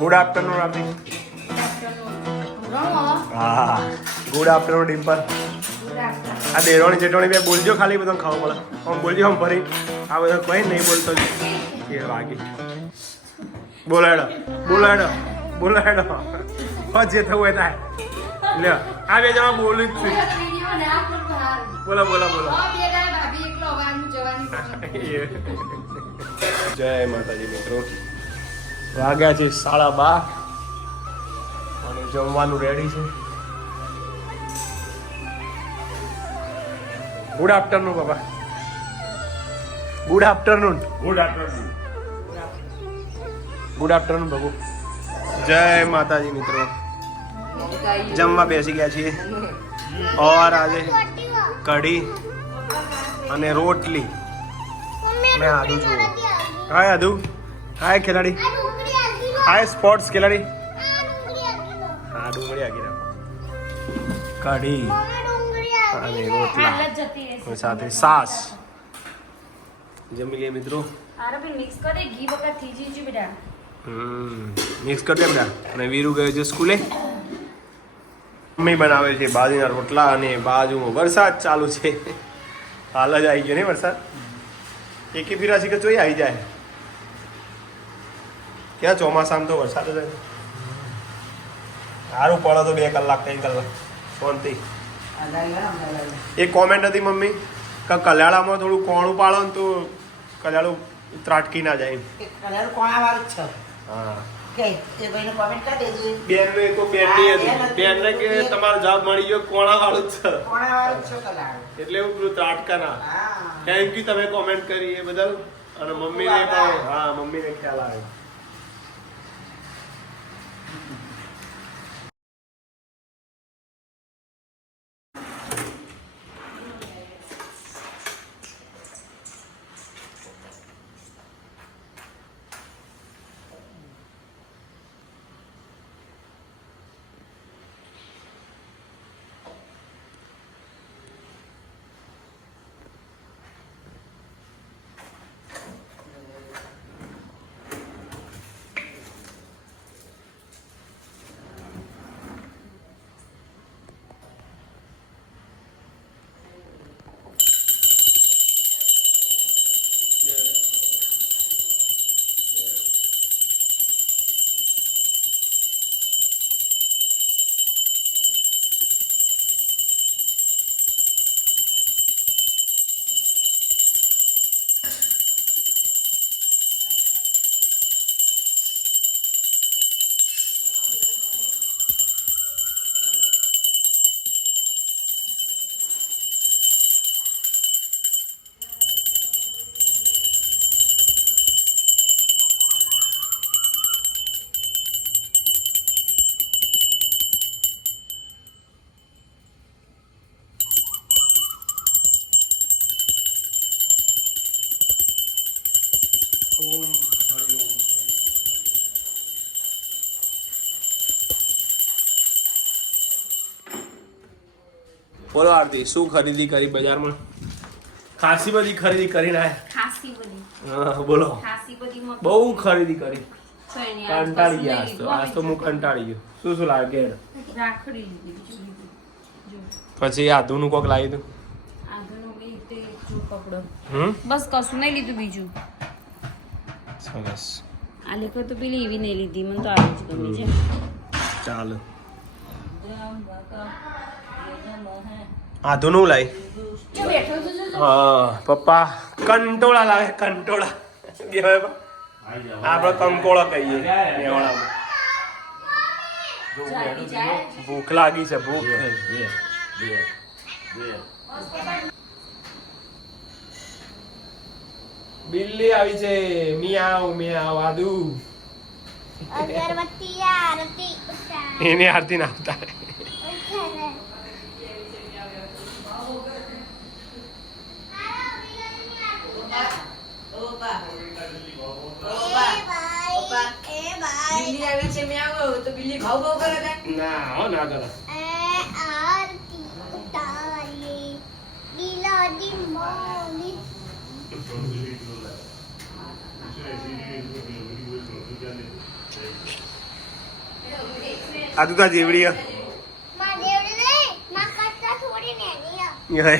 Good afternoon આપી. હા good afternoon Dimple. આ દેરોણી જેટોણી બે બોલજો ખાલી બધા ખાવ પડે આમ બોલજો આમ ફરી આ બધા કોઈ નહીં બોલતો એ વાગી બોલાડો બોલાડો બોલાડો જે થવું એ થાય લે આ બે જણા બોલું જ છે. બોલો બોલો બોલો. જય માતાજી મિત્રો. વાગ્યા છે 12:30 અને જમવાનું રેડી છે. ગુડ આફ્ટરનૂન બાબા. Good afternoon. Good afternoon. Good afternoon બાબુ. જય માતાજી મિત્રો. જમવા બેસી ગયા છીએ ઓર આજે કઢી અને રોટલી અને આદુ છું. હાય આદુ. હાય ખેલાડી. હાય સ્પોર્ટ્સ ખેલાડી. હા ડુંગળી આગી રાખો. કઢી અને રોટલા સાથે સાસ જમી લઈએ મિત્રો. મિક્સ કરી ઘી વગર થઈ જઈ બેટા. મિક્સ કરી દે બેટા. અને વીરુ ગયો છે સ્કૂલે. મમ્મી બનાવે છે બાજરીના રોટલા અને બાજુમાં વરસાદ ચાલુ છે. હાલ જ આવી ગયો ને વરસાદ. એકી ફીરાશી કે જોઈ આવી જાય. ક્યાં ચોમાસામાં તો વરસાદ જ સારું પડે તો 2 કલાક 3 કલાક શાંતિ. એક કોમેન્ટ હતી મમ્મી કે કલ્યાણામાં થોડું કોણું પાડો ને તો કલ્યાણું ત્રાટકી ના જાય. કલર કોણા વાળું જ છે. હા કે એ ભાઈને કોમેન્ટ કરી દેજો. બેનને કો બેનની હતી. બેનને કે તમારો જવાબ મળી ગયો કોણા વાળું જ છે. કોણા વાળું જ છે કલર. એટલે એવું પેલું ત્રાટકા ના. હા. થેન્ક યુ તમે કોમેન્ટ કરી એ બદલ. અને મમ્મીને પણ હા મમ્મીને ખ્યાલ આવે. બોલો આરતી શું ખરીદી કરી બજારમાં? ખાસી બધી ખરીદી કરીને આયા. ખાસી બધી. હા બોલો. ખાસી બધી મત. બહુ ખરીદી કરી. સોયની કંટાળી ગયા આજ તો હું કંટાળી ગયો. શું શું લાગે? રાખડી લીધી બીજું જો. પછી આધુનું કોક લાવી દઉં. આગળનું બી તે જો કપડો. બસ કશું નહીં લીધું બીજું. સરસ. આ લેખો તો પેલી એવી નહીં લીધી મને તો આવી જ ગમી છે. ચાલો આધુનું લાવી. હા પપ્પા કંટોળા લાવે. કંટોળા આપડે કંકોળો કહીએ. ભૂખ લાગી છે. ભૂખ બિલ્લી આવી છે. મિયાવ મિયાવ આદુ. અગરબત્તી આરતી એને આરતી ના આવતા. ના હો ના કરે. આરતી ઉતારે લીલાજી મોલી આ તું તા જેવડી હે. માં દેવડી લે માં કરતા થોડી નેની આ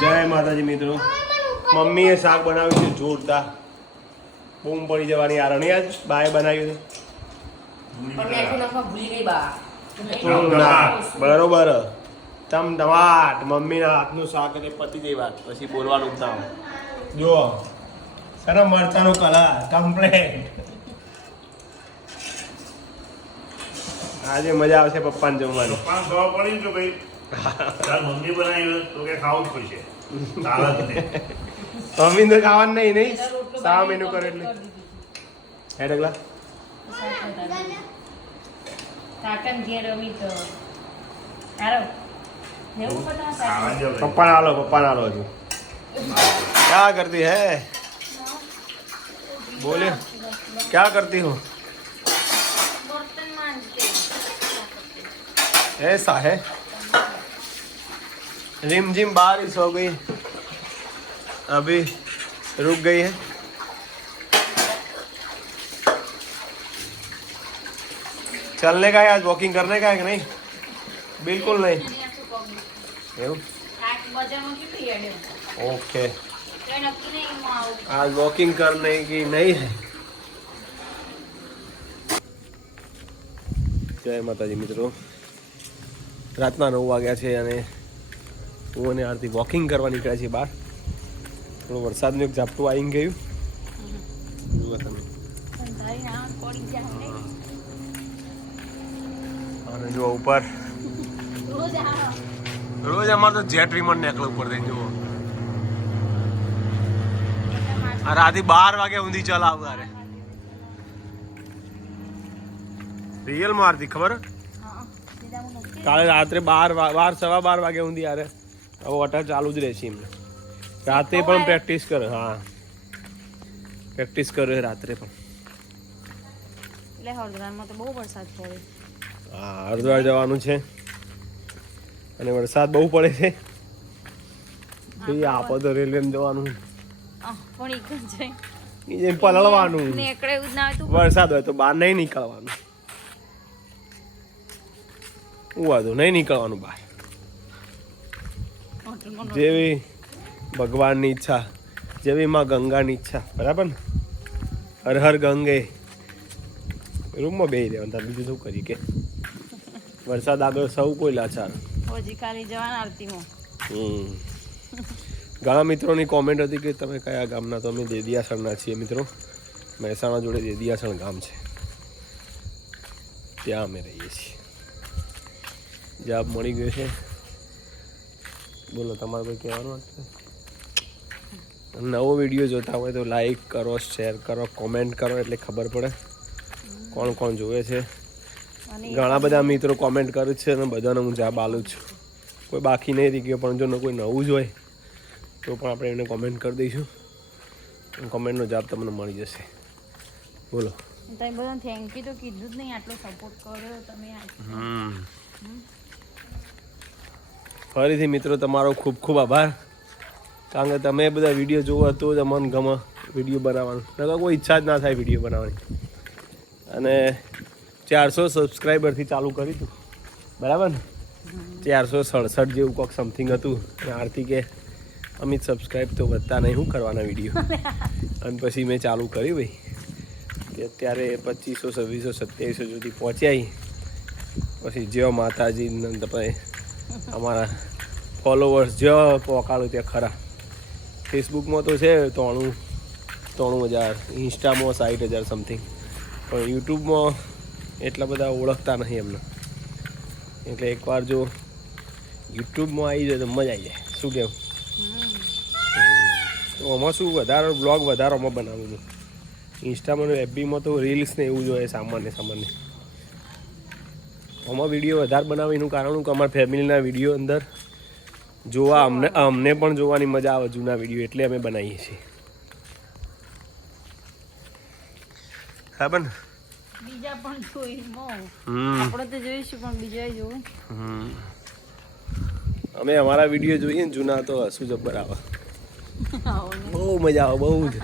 જય માતાજી મિત્રો. મમ્મીએ શાક બનાવ્યું છે જોરદાર. બૂમ પડી જવાની યાર. નહીં આજ બાએ બનાવ્યું છે બરોબર. ટમાટ મમ્મીના હાથનું શાક એટલે પતી ગઈ વાત. પછી બોલવાનું જ ના હોય. જુઓ સર મરચાનો કલર કમ્પ્લેટ. આજે મજા આવશે પપ્પાને જમવાની. પપ્પાને ખબર પડી કે ભાઈ તાર મમ્મી બનાવી તો કે ખાવું જ પડશે. ચાલે જ નહીં. મમ્મી તો ખાવાનું નહીં નહીં સા મેનુ કરે એટલે હે ડગલા કાકન ઘેર રમી તો આરો નેવું પતા ખાવા જો ભાઈ. પપ્પાને આલો હજુ क्या करती है बोले क्या करती हो બર્તન માંજતે ऐसा है रिमझिम बारिश हो गई अभी रुक गई है चलने का है आज वॉकिंग करने का है कि नहीं बिल्कुल नहीं એવું? બજારમાં કેટલી હેડ્યો ओके કઈ નક્કી નહીં હું આવું आज वॉकिंग करने की नहीं है જય માતાજી મિત્રો. રાતના 9 વાગ્યા છે અને હું અને આરતી વોકિંગ કરવા નીકળ્યા છીએ બહાર. થોડો વરસાદનું એક ઝાપટું આવી ગયું. જુઓ તમે. સંતાઈ ના પડી જાય અને જો ઉપર રોજ આ રોજ અમારે તો જેટ વિમાન નીકળે ઉપર થઈને જુઓ. આ રાતે 12 વાગ્યા સુધી ચલાવ અરે રિયલ માં આરતી ખબર હે? હા સીધા હું નક્કી કાલે રાત્રે 12 સવા 12 વાગ્યા સુધી યારે હવે વોટર ચાલુ જ રહેશે એમને. રાતે પણ પ્રેક્ટિસ કરે. હા પ્રેક્ટિસ કરે રાત્રે પણ. એટલે હળદરામાં તો બહુ વરસાદ પડે હા હરિદ્વાર જવાનું છે અને વરસાદ બહુ પડે છે. આપો તો રેલવે જવાનું પણ એક જ છે ઈ જેમ પલળવાનું. નેકળે એવું જ ના હોય તો વરસાદ હોય તો બહાર નહીં નીકળવાનું. હું વાંધો નહીં નીકળવાનું બહાર. હોટલમાં જેવી ભગવાનની ઈચ્છા જેવી માં ગંગાની ઈચ્છા બરાબર ને. હર હર ગંગે રૂમમાં બેસી રહેવાનું. તાર બીજું શું કરી કે વરસાદ આગળ સૌ કોઈ લાચાર. હજી ખાલી જવાના આરતીમાં ઘણા મિત્રોની કોમેન્ટ હતી કે તમે કયા ગામના? તો અમે દેદિયાસણના છીએ મિત્રો. મહેસાણા જોડે દેદિયાસણ ગામ છે ત્યાં અમે રહીએ છીએ. જાબ મળી ગયો છે. બોલો તમારે કોઈ કહેવાનું છે? નવો વિડીયો જોતા હોય તો લાઈક કરો, શેર કરો, કોમેન્ટ કરો એટલે ખબર પડે કોણ કોણ જોવે છે. અને ઘણા બધા મિત્રો કોમેન્ટ કરે છે અને બધાને હું જવાબ આલું છું. કોઈ બાકી નહીં રહી ગયો પણ જો કોઈ નવું જ હોય તો પણ આપણે એમને કોમેન્ટ કરી દઈશું. કોમેન્ટનો જવાબ તમને મળી જશે. બોલો. તમે બધાને થેન્ક યુ તો કીધું જ નહીં આટલો સપોર્ટ કર્યો તમે ફરીથી મિત્રો તમારો ખૂબ ખૂબ આભાર. કારણ કે તમે બધા વિડીયો જોવો તો જ અમને ગમે વિડીયો બનાવવાનું. નકર કોઈ ઈચ્છા જ ના થાય વિડીયો બનાવવાની. અને 400 સબસ્ક્રાઈબરથી ચાલુ કર્યું હતું બરાબર ને. 467 જેવું કોક સમથિંગ હતું. અને આરતી કે અમિત સબસ્ક્રાઈબ તો વધતા નહીં, શું કરવાના વિડીયો. અને પછી મેં ચાલુ કર્યું ભાઈ કે અત્યારે 2500 2600 2700 સુધી પહોંચ્યા. પછી જેવા માતાજી તમે અમારા ફોલોવર્સ જેવા પોકાળો ત્યાં ખરા. ફેસબુકમાં તો છે 93,000, ઇન્સ્ટામાં 60,000 સમથિંગ. પણ યુટ્યુબમાં એટલા બધા ઓળખતા નહીં એમને. એટલે એકવાર જો યુટ્યુબમાં આવી જાય તો મજા આવી જાય. શું કહેવું? તો આમાં શું વધારે બ્લોગ વધારે આમાં બનાવું છું. ઇન્સ્ટામાં એફબીમાં તો રીલ્સ ને એવું જોઈએ સામાન્ય. આમાં વિડીયો વધારે બનાવીનું કારણ કે અમારા ફેમિલીના વિડીયો અંદર જોવા અમને પણ જોવાની મજા આવે જૂના વિડીયો એટલે અમે બનાવીએ છીએ. ખબર ને? બીજા પણ જોઈ આપણે તો જોઈશું પણ બીજા જોવું. અમે અમારા વિડીયો જોઈએ ને જૂના તો હસું જબ્બર આવે. બહુ મજા આવે બહુ જ.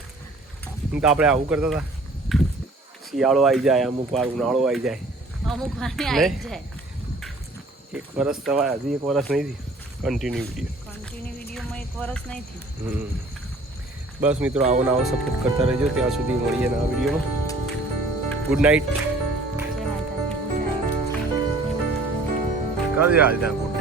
તો આપણે આવું કરતા હતા શિયાળો આવી જાય, અમુક વાર ઉનાળો આવી જાય. અમુક વાર આવી નહીં? જાય. 1 વર્ષ થવા હજી 1 વર્ષ નહીં થયું કન્ટિન્યુ વિડીયો. કન્ટિન્યુ વિડીયોમાં 1 વર્ષ નહીં થયું. બસ મિત્રો, આવો ને આવો સપોર્ટ કરતા રહેજો. ત્યાં સુધી મળીએ નવા વિડીયોમાં. Good night. જય માતાજી. Good night. કરજો હાલ ત્યાં ગુડ